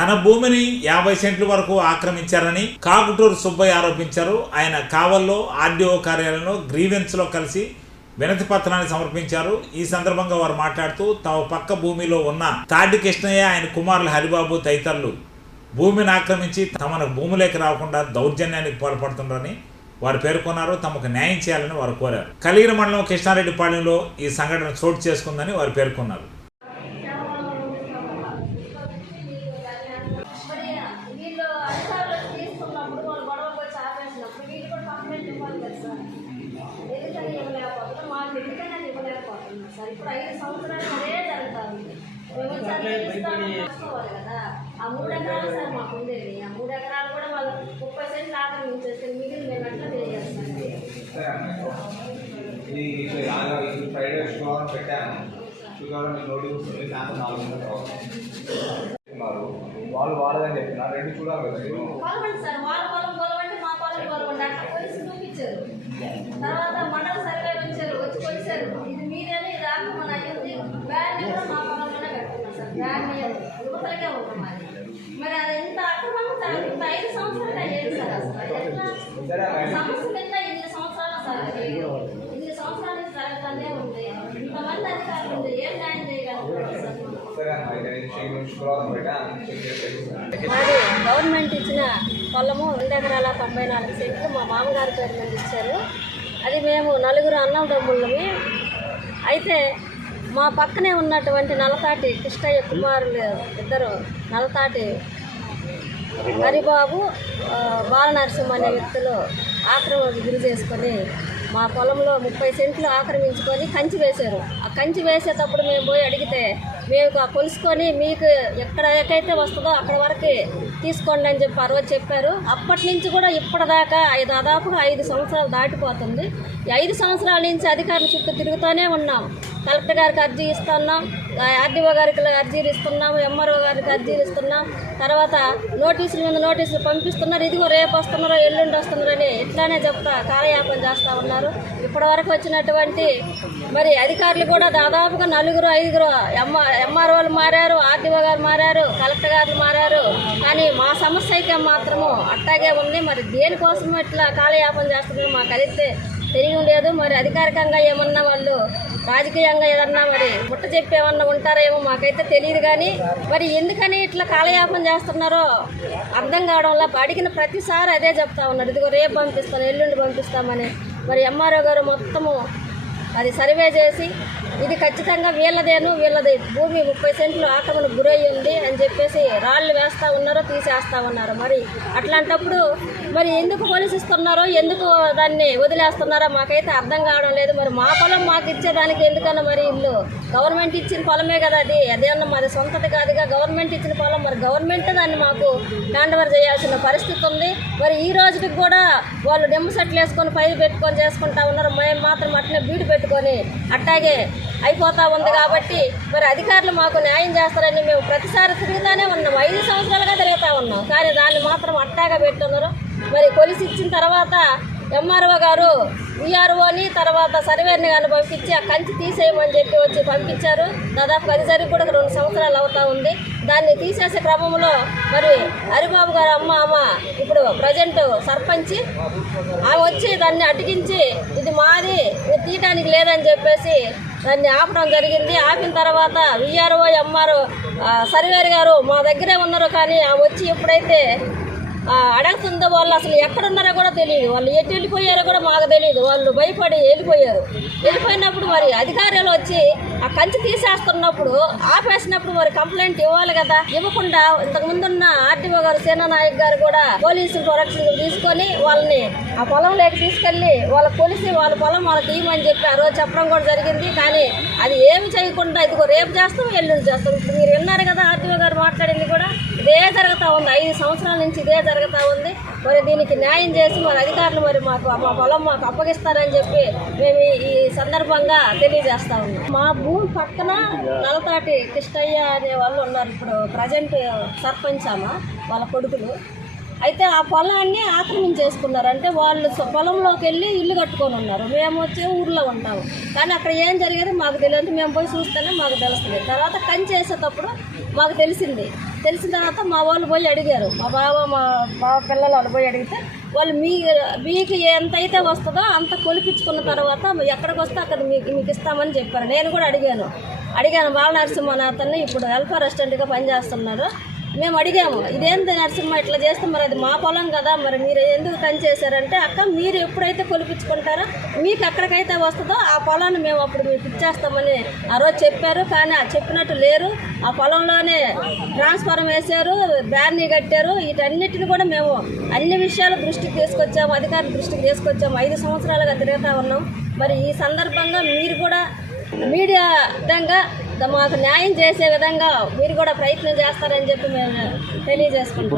తన భూమిని 50 సెంట్ల వరకు ఆక్రమించారని కాకుటూరు సుబ్బయ్య ఆరోపించారు. ఆయన కావల్లో ఆర్డీఓ కార్యాలయంలో గ్రీవెన్స్లో కలిసి వినతి పత్రాన్ని సమర్పించారు. ఈ సందర్భంగా వారు మాట్లాడుతూ తమ పక్క భూమిలో ఉన్న తాడి కృష్ణయ్య, ఆయన కుమారులు హరిబాబు తదితరులు భూమిని ఆక్రమించి తమను భూమిలోకి రాకుండా దౌర్జన్యానికి పాల్పడుతున్నారని వారు పేర్కొన్నారు. తమకు న్యాయం చేయాలని వారు కోరారు. కలిగిరి మండలం కృష్ణారెడ్డిపాళెంలో ఈ సంఘటన చోటు చేసుకుందని వారు పేర్కొన్నారు. ఇప్పుడు 5 సంవత్సరాలు అదే జరుగుతుంది. కదా ఆ 3 ఎకరాలు సార్ మాకు ఉండేది. ఆ 3 ఎకరాలు కూడా వాళ్ళు 30 సెంట్లు ఆక్రమించేస్తే మిగిలిన మేము ఎట్లా చేయాలి? వాళ్ళు వాడదని చెప్పిన రెండు చూడాలి కదా. కొలవండి సార్, వాళ్ళ పొలం కొలవండి, మా పొలం కొలవండి అట్లా పోలీసు చూపించారు. తర్వాత మండల సర్వే వచ్చారు, వచ్చి కొలిసారు. ఇది మీరేనే ఇది ఆక్రమణ అయ్యింది. బ్యాన్ కూడా మా పొలంలోనే పెట్టుకున్నాం సార్. బ్యాన్ యువతలకే ఉంటాం. మరి అది ఎంత ఆక్రమణ సార్? ఇంత 5 సంవత్సరాలు అయ్యేది సార్. అసలు ఎట్లా సమస్య కింద ఇన్ని సంవత్సరాలు సార్, ఇన్ని సంవత్సరాల నుంచి జరుగుతూనే ఉంది. ఇంతమంది అధికారులు ఉంది, ఏం న్యాయం చేయగలుగుతారు సార్? మాది గవర్నమెంట్ ఇచ్చిన పొలము 2 ఎకరాల 94 సెంట్లు మా మామగారి పేరు మీద ఇచ్చారు. అది మేము 4 అన్నదమ్ముళ్ళమి. అయితే మా పక్కనే ఉన్నటువంటి నలతాటి కృష్ణయ్య కుమారులు ఇద్దరు, నలతాటి హరిబాబు, బాలనరసింహ అనే వ్యక్తులు ఆక్రమణకు గురి చేసుకొని మా పొలంలో 30 సెంట్లు ఆక్రమించుకొని కంచి వేశారు. ఆ కంచి వేసేటప్పుడు మేము పోయి అడిగితే మేము కొలుసుకొని మీకు ఎక్కడైతే వస్తుందో అక్కడ వరకు తీసుకోండి అని చెప్పి ఆ రోజు చెప్పారు. అప్పటి నుంచి కూడా ఇప్పటిదాకా దాదాపుగా 5 సంవత్సరాలు దాటిపోతుంది. ఈ 5 సంవత్సరాల నుంచి అధికారుల చుట్టూ తిరుగుతూనే ఉన్నాం. కలెక్టర్ గారికి అర్జీ ఇస్తున్నాం, ఆర్డీఓ గారికి అర్జీలు ఇస్తున్నాం, ఎంఆర్ఓ గారికి అర్జీలు ఇస్తున్నాం. తర్వాత నోటీసుల మీద నోటీసులు పంపిస్తున్నారు. ఇదిగో రేపు వస్తున్నారో ఎల్లుండి వస్తున్నారని ఇట్లానే చెప్తా కాలయాపన చేస్తూ ఉన్నారు. ఇప్పటివరకు వచ్చినటువంటి మరి అధికారులు కూడా దాదాపుగా 4-5 ఎంఆర్ఓలు మారారు, ఆర్డీఓ గారు మారారు, కలెక్టర్ గారు మారారు. కానీ మా సమస్య అయితే మాత్రము అట్టాగే ఉంది. మరి దేనికోసం ఇట్లా కాలయాపన చేస్తున్నారు మాకు అయితే తెలియడం లేదు. మరి అధికారికంగా ఏమన్నా వాళ్ళు రాజకీయంగా ఏదన్నా మరి ముట్ట చెప్పి ఏమన్నా ఉంటారేమో మాకైతే తెలియదు. కానీ మరి ఎందుకని ఇట్లా కాలయాపన చేస్తున్నారో అర్థం కావడంలో అడిగిన ప్రతిసారి అదే చెప్తా ఉన్నారు. ఇదిగో రేపు పంపిస్తాను, ఎల్లుండి పంపిస్తామని. మరి ఎంఆర్ఓ గారు మొత్తము అది సర్వే చేసి ఇది ఖచ్చితంగా వీళ్ళది భూమి 30 సెంట్లు ఆక్రమణకు గురయ్యి ఉంది అని చెప్పేసి రాళ్ళు వేస్తూ ఉన్నారో తీసేస్తూ ఉన్నారు. మరి అట్లాంటప్పుడు మరి ఎందుకు పోలీసిస్తున్నారో, ఎందుకు దాన్ని వదిలేస్తున్నారో మాకైతే అర్థం కావడం లేదు. మరి మా పొలం మాకు ఇచ్చేదానికి ఎందుకన్నా మరి ఇల్లు గవర్నమెంట్ ఇచ్చిన పొలమే కదా, అదేమన్నా మాది సొంతది కాదుగా, గవర్నమెంట్ ఇచ్చిన పొలం. మరి గవర్నమెంటే దాన్ని మాకు హ్యాండ్ ఓవర్ చేయాల్సిన పరిస్థితి ఉంది. మరి ఈ రోజుకి కూడా వాళ్ళు డెమ్మ సెట్లు వేసుకొని పైరు పెట్టుకొని చేసుకుంటా ఉన్నారు. మేము మాత్రం అట్లనే బీడు పెట్టుకొని అట్టాగే అయిపోతూ ఉంది. కాబట్టి మరి అధికారులు మాకు న్యాయం చేస్తారని మేము ప్రతిసారి తిరుగుతూనే ఉన్నాం. 5 సంవత్సరాలుగా తిరుగుతూ ఉన్నాం. కానీ దాన్ని మాత్రం అట్టాగా పెట్టున్నారు. మరి కొలిసి ఇచ్చిన తర్వాత ఎంఆర్ఓ గారు విఆర్ఓని తర్వాత సర్వేని కానీ పంపించి ఆ కంచి తీసేయమని చెప్పి వచ్చి పంపించారు. దాదాపు అది జరిగి కూడా 2 సంవత్సరాలు అవుతూ ఉంది. దాన్ని తీసేసే క్రమంలో మరి హరిబాబు గారు అమ్మ ఇప్పుడు ప్రజెంట్ సర్పంచి ఆమె వచ్చి దాన్ని అడ్డగించి ఇది మాది, ఇది తీయడానికి లేదని చెప్పేసి దాన్ని ఆపడం జరిగింది. ఆపిన తర్వాత విఆర్ఓ ఎంఆర్ఓ సర్వేర్ గారు మా దగ్గరే ఉన్నారు. కానీ ఆమె వచ్చి ఎప్పుడైతే అడుగుతుందో వాళ్ళు అసలు ఎక్కడున్నారో కూడా తెలియదు, వాళ్ళు ఎటు వెళ్ళిపోయారో కూడా మాకు తెలియదు. వాళ్ళు భయపడి వెళ్ళిపోయినప్పుడు మరి అధికారులు వచ్చి ఆ కంచి తీసేస్తున్నప్పుడు ఆపేసినప్పుడు మరి కంప్లైంట్ ఇవ్వాలి కదా. ఇవ్వకుండా ఇంతకుముందున్న ఆర్డీఓ గారు సేనానాయక్ గారు కూడా పోలీసులు ప్రొడక్షన్ తీసుకొని వాళ్ళని ఆ పొలంలోకి తీసుకెళ్ళి వాళ్ళకి కొలిసి వాళ్ళ పొలం వాళ్ళకి ఇవ్వమని చెప్పి ఆ రోజు చెప్పడం కూడా జరిగింది. కానీ అది ఏమి చేయకుండా ఇదిగో రేపు చేస్తాం, ఎల్లుండి చేస్తాం. ఇప్పుడు మీరు విన్నారు కదా ఆర్డీఓ గారు మాట్లాడింది కూడా ఇదే జరుగుతూ ఉంది. 5 సంవత్సరాల నుంచి ఇదే జరుగుతూ ఉంది. మరి దీనికి న్యాయం చేసి మరి అధికారులు మరి మాకు మా పొలం మాకు అప్పగిస్తారని చెప్పి మేము ఈ సందర్భంగా తెలియజేస్తా ఉన్నాం. మా భూమి పక్కన నలతాటి కృష్ణయ్య అనే వాళ్ళు ఉన్నారు. ఇప్పుడు ప్రజెంట్ సర్పంచ్ వాళ్ళ కొడుకులు. అయితే ఆ పొలాన్ని ఆక్రమించేసుకున్నారు. అంటే వాళ్ళు పొలంలోకి వెళ్ళి ఇల్లు కట్టుకొని ఉన్నారు. మేము వచ్చి ఊర్లో ఉంటాము, కానీ అక్కడ ఏం జరిగేది మాకు తెలియదు. మేము పోయి చూస్తేనే మాకు తెలుస్తుంది. తర్వాత కంచి వేసేటప్పుడు మాకు తెలిసిన తర్వాత మా వాళ్ళు పోయి అడిగారు. మా బావ పిల్లలు వాళ్ళు పోయి అడిగితే వాళ్ళు మీకు ఎంత అయితే వస్తుందో అంత కొలిపించుకున్న తర్వాత ఎక్కడికి వస్తే అక్కడ మీకు ఇస్తామని చెప్పారు. నేను కూడా అడిగాను బాల నరసింహ అతన్ని ఇప్పుడు వెల్ఫేర్ అసిస్టెంట్గా పనిచేస్తున్నారు. మేము అడిగాము, ఇదేంటి నరసింహ ఇట్లా చేస్తే మరి అది మా పొలం కదా, మరి మీరు ఎందుకు పనిచేశారంటే, అక్క మీరు ఎప్పుడైతే కొలిపించుకుంటారో మీకు ఎక్కడికైతే వస్తుందో ఆ పొలాన్ని మేము అప్పుడు మీకు ఇచ్చేస్తామని ఆ రోజు చెప్పారు. కానీ ఆ చెప్పినట్టు లేరు. ఆ పొలంలోనే ట్రాన్స్ఫార్మర్ వేశారు, బ్యార్నీ కట్టారు. వీటన్నిటిని కూడా మేము అన్ని విషయాలు దృష్టికి తీసుకొచ్చాము, అధికారుల దృష్టికి తీసుకొచ్చాము. 5 సంవత్సరాలుగా తిరుగుతూ ఉన్నాం. మరి ఈ సందర్భంగా మీరు కూడా మీడియా విధంగా మాకు న్యాయం చేసే విధంగా మీరు కూడా ప్రయత్నం చేస్తారని చెప్పి మేము తెలియజేసుకుంటున్నాం.